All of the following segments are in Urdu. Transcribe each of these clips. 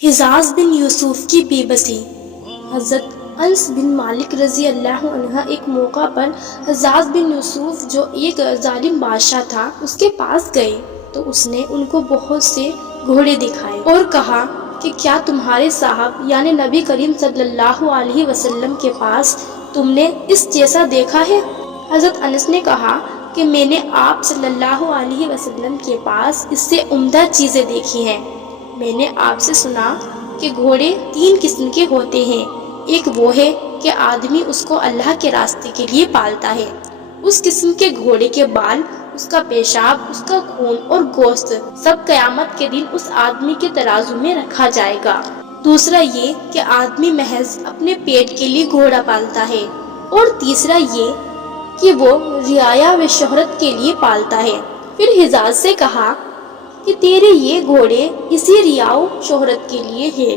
حجاز بن یوسف کی بے بسی۔ حضرت انس بن مالک رضی اللہ عنہ ایک موقع پر حجاز بن یوسف جو ایک ظالم بادشاہ تھا اس کے پاس گئے تو اس نے ان کو بہت سے گھوڑے دکھائے اور کہا کہ کیا تمہارے صاحب یعنی نبی کریم صلی اللہ علیہ وسلم کے پاس تم نے اس جیسا دیکھا ہے؟ حضرت انس نے کہا کہ میں نے آپ صلی اللہ علیہ وسلم کے پاس اس سے عمدہ چیزیں دیکھی ہیں۔ میں نے آپ سے سنا کہ گھوڑے 3 قسم کے ہوتے ہیں۔ ایک وہ ہے کہ آدمی اس کو اللہ کے راستے کے لیے پالتا ہے۔ اس قسم کے گھوڑے کے بال، اس کا پیشاب، اس کا خون اور گوشت سب قیامت کے دن اس آدمی کے ترازو میں رکھا جائے گا۔ دوسرا یہ کہ آدمی محض اپنے پیٹ کے لیے گھوڑا پالتا ہے، اور تیسرا یہ کہ وہ رعایا و شہرت کے لیے پالتا ہے۔ پھر حجاز سے کہا کہ تیرے یہ گھوڑے اسی ریا و شہرت کے لیے ہے۔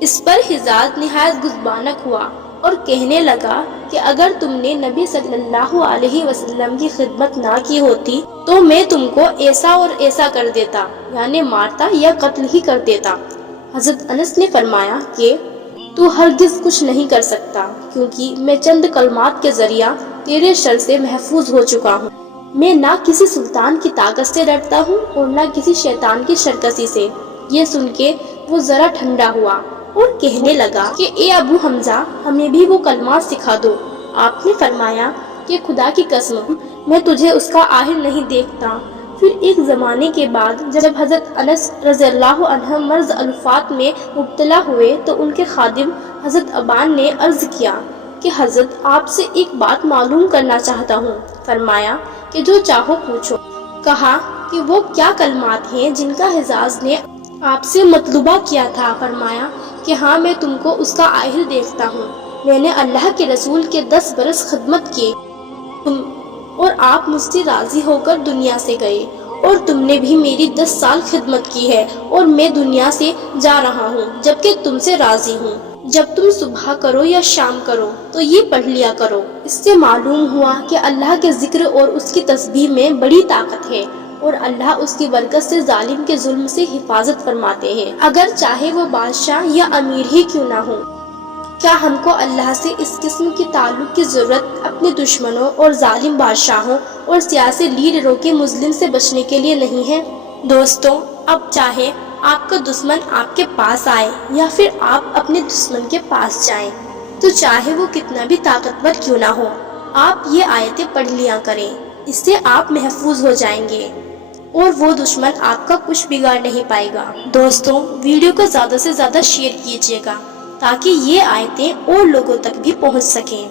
اس پر حجاز نہایت غضبانک ہوا اور کہنے لگا کہ اگر تم نے نبی صلی اللہ علیہ وسلم کی خدمت نہ کی ہوتی تو میں تم کو ایسا اور ایسا کر دیتا، یعنی مارتا یا قتل ہی کر دیتا۔ حضرت انس نے فرمایا کہ تو ہرگز کچھ نہیں کر سکتا، کیونکہ میں چند کلمات کے ذریعہ تیرے شر سے محفوظ ہو چکا ہوں۔ میں نہ کسی سلطان کی طاقت سے ڈرتا ہوں اور نہ کسی شیطان کی شرکسی سے۔ یہ سن کے وہ ذرا ٹھنڈا ہوا اور کہنے لگا کہ اے ابو حمزہ، ہمیں بھی وہ کلمات سکھا دو۔ آپ نے فرمایا کہ خدا کی قسم میں تجھے اس کا آخر نہیں دیکھتا۔ پھر ایک زمانے کے بعد جب حضرت انس رضی اللہ عنہ مرض الوفات میں مبتلا ہوئے تو ان کے خادم حضرت ابان نے عرض کیا کہ حضرت آپ سے ایک بات معلوم کرنا چاہتا ہوں۔ فرمایا کہ جو چاہو پوچھو۔ کہا کہ وہ کیا کلمات ہیں جن کا حجاز نے آپ سے مطلوبہ کیا تھا؟ فرمایا کہ ہاں، میں تم کو اس کا آخر دیکھتا ہوں۔ میں نے اللہ کے رسول کے 10 برس خدمت کی اور آپ مجھ سے راضی ہو کر دنیا سے گئے، اور تم نے بھی میری 10 سال خدمت کی ہے اور میں دنیا سے جا رہا ہوں جبکہ تم سے راضی ہوں۔ جب تم صبح کرو یا شام کرو تو یہ پڑھ لیا کرو۔ اس سے معلوم ہوا کہ اللہ کے ذکر اور اس کی تسبیح میں بڑی طاقت ہے، اور اللہ اس کی برکت سے ظالم کے ظلم سے حفاظت فرماتے ہیں، اگر چاہے وہ بادشاہ یا امیر ہی کیوں نہ ہو۔ کیا ہم کو اللہ سے اس قسم کی تعلق کی ضرورت اپنے دشمنوں اور ظالم بادشاہوں اور سیاسی لیڈروں کے مظلم سے بچنے کے لیے نہیں ہے؟ دوستوں، اب چاہے آپ کا دشمن آپ کے پاس آئے یا پھر آپ اپنے دشمن کے پاس جائیں، تو چاہے وہ کتنا بھی طاقتور کیوں نہ ہو، آپ یہ آیتیں پڑھ لیا کریں۔ اس سے آپ محفوظ ہو جائیں گے اور وہ دشمن آپ کا کچھ بگاڑ نہیں پائے گا۔ دوستوں، ویڈیو کو زیادہ سے زیادہ شیئر کیجیے گا تاکہ یہ آیتیں اور لوگوں تک بھی پہنچ سکیں۔